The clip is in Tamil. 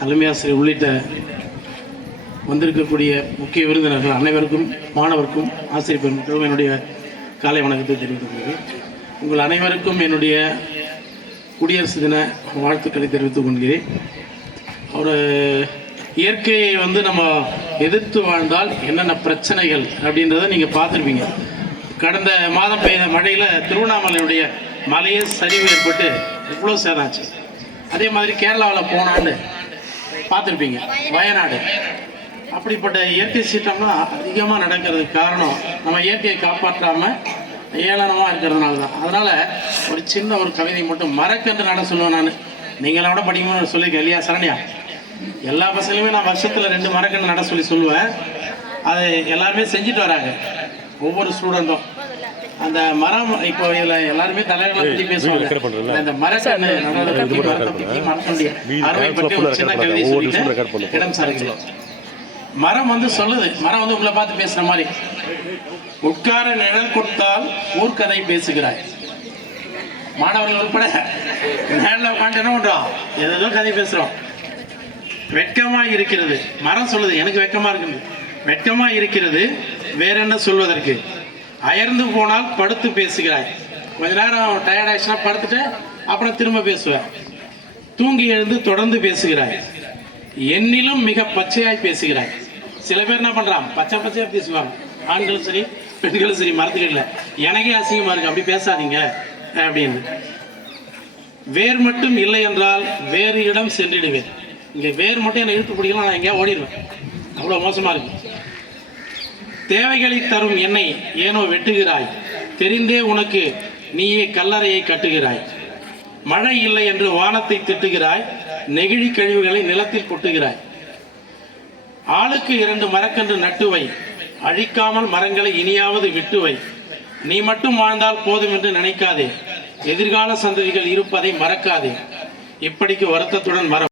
தலைமை ஆசிரியர் உள்ளிட்ட வந்திருக்கக்கூடிய முக்கிய விருந்தினர்கள் அனைவருக்கும் மாணவருக்கும் ஆசிரியர் பெருமக்களும் என்னுடைய காலை வணக்கத்தை தெரிவித்துக் கொள்கிறேன். உங்கள் அனைவருக்கும் என்னுடைய குடியரசு தின வாழ்த்துக்களை தெரிவித்துக் கொள்கிறேன். ஒரு இயற்கையை வந்து நம்ம எதிர்த்து வாழ்ந்தால் என்னென்ன பிரச்சனைகள் அப்படின்றத நீங்கள் பார்த்துருப்பீங்க. கடந்த மாதம் பெய்த மழையில் திருவண்ணாமலையுடைய மலையே சரிவு ஏற்பட்டு எவ்வளோ சேதாச்சு அதே மாதிரி கேரளாவில் போனான்னு பார்த்துருப்பீங்க. வயநாடு. அப்படிப்பட்ட இயற்கை சீற்றம்லாம் அதிகமாக நடக்கிறதுக்கு காரணம் நம்ம இயற்கையை காப்பாற்றாமல் ஏளனமாக இருக்கிறதுனால தான். அதனால் ஒரு சின்ன ஒரு கவிதை மட்டும் மறக்கன்று நட சொல்லுவேன் நான். நீங்களாம் கூட படிக்கணும்னு சொல்லியிருக்கேன் இல்லையா சரண்யா? எல்லா பசங்களுமே நான் வருஷத்தில் ரெண்டு மரக்கன்று நட சொல்லி சொல்லுவேன். அது எல்லாருமே செஞ்சுட்டு வராங்க. ஒவ்வொரு ஸ்டூடெண்ட்டும் அந்த மரம் இப்போ இதில் எல்லாருமே தலைவர்களை பற்றி பேசுவாங்க. இந்த மரக்கன்று நடலை பற்றி மரத்தை பற்றி ஒரு சின்ன கவிதை சொல்லிட்டு இடம் சாருங்களோம் மரம் வந்து சொல்லுது. மரம் வந்து உங்களை பார்த்து பேசுற மாதிரி. உட்கார நிழல் கொடுத்தால் ஊர்க்கதை பேசுகிறாய். மாணவர்கள் உட்பட நிழல்ல உட்காந்து என்ன பண்றோம்? ஏதோ கதை பேசுறோம். வெட்கமா இருக்கிறது. மரம் சொல்லுது. எனக்கு வெட்கமா இருக்குது. வெட்கமா இருக்கிறது. வேற என்ன சொல்வதற்கு? அயர்ந்து போனால் படுத்து பேசுகிறாய். கொஞ்ச நேரம் டயர்ட் ஆயிடுச்சுன்னா படுத்துட்டு அப்புறம் திரும்ப பேசுவேன் தூங்கி எழுந்து தொடர்ந்து பேசுகிறாய். என்னிலும் மிக பச்சையாய் பேசுகிறாய். சில பேர் என்ன பண்றான்? பச்சை பச்சையா பேசுவாங்க. ஆண்களும் சரி பெண்களும் சரி மறந்துக்கல எனக்கே அசிங்கமா இருக்கு அப்படி பேசாதீங்க அப்படின்னு. வேர் மட்டும் இல்லை என்றால் வேறு இடம் சென்றிடுவேன். இங்கே வேர் மட்டும் என்னை இழுத்து பிடிக்கலாம் நான் எங்கேயா ஓடிடுவேன். அவ்வளோ மோசமாக இருக்கு. தேவைகளை தரும் என்னை ஏனோ வெட்டுகிறாய்? தெரிந்தே உனக்கு நீயே கல்லறையை கட்டுகிறாய். மழை இல்லை என்று வானத்தை திட்டுகிறாய். நெகிழி கழிவுகளை நிலத்தில் கொட்டுகிறாய். ஆளுக்கு இரண்டு மரக்கன்று நட்டுவை அழிக்காமல் மரங்களை இனியாவது விட்டுவை நீ மட்டும் வாழ்ந்தால் போதும் என்று நினைக்காதே. எதிர்கால சந்ததிகள் இருப்பதை மறக்காதே. இப்படிக்கு வருத்தத்துடன் மரம்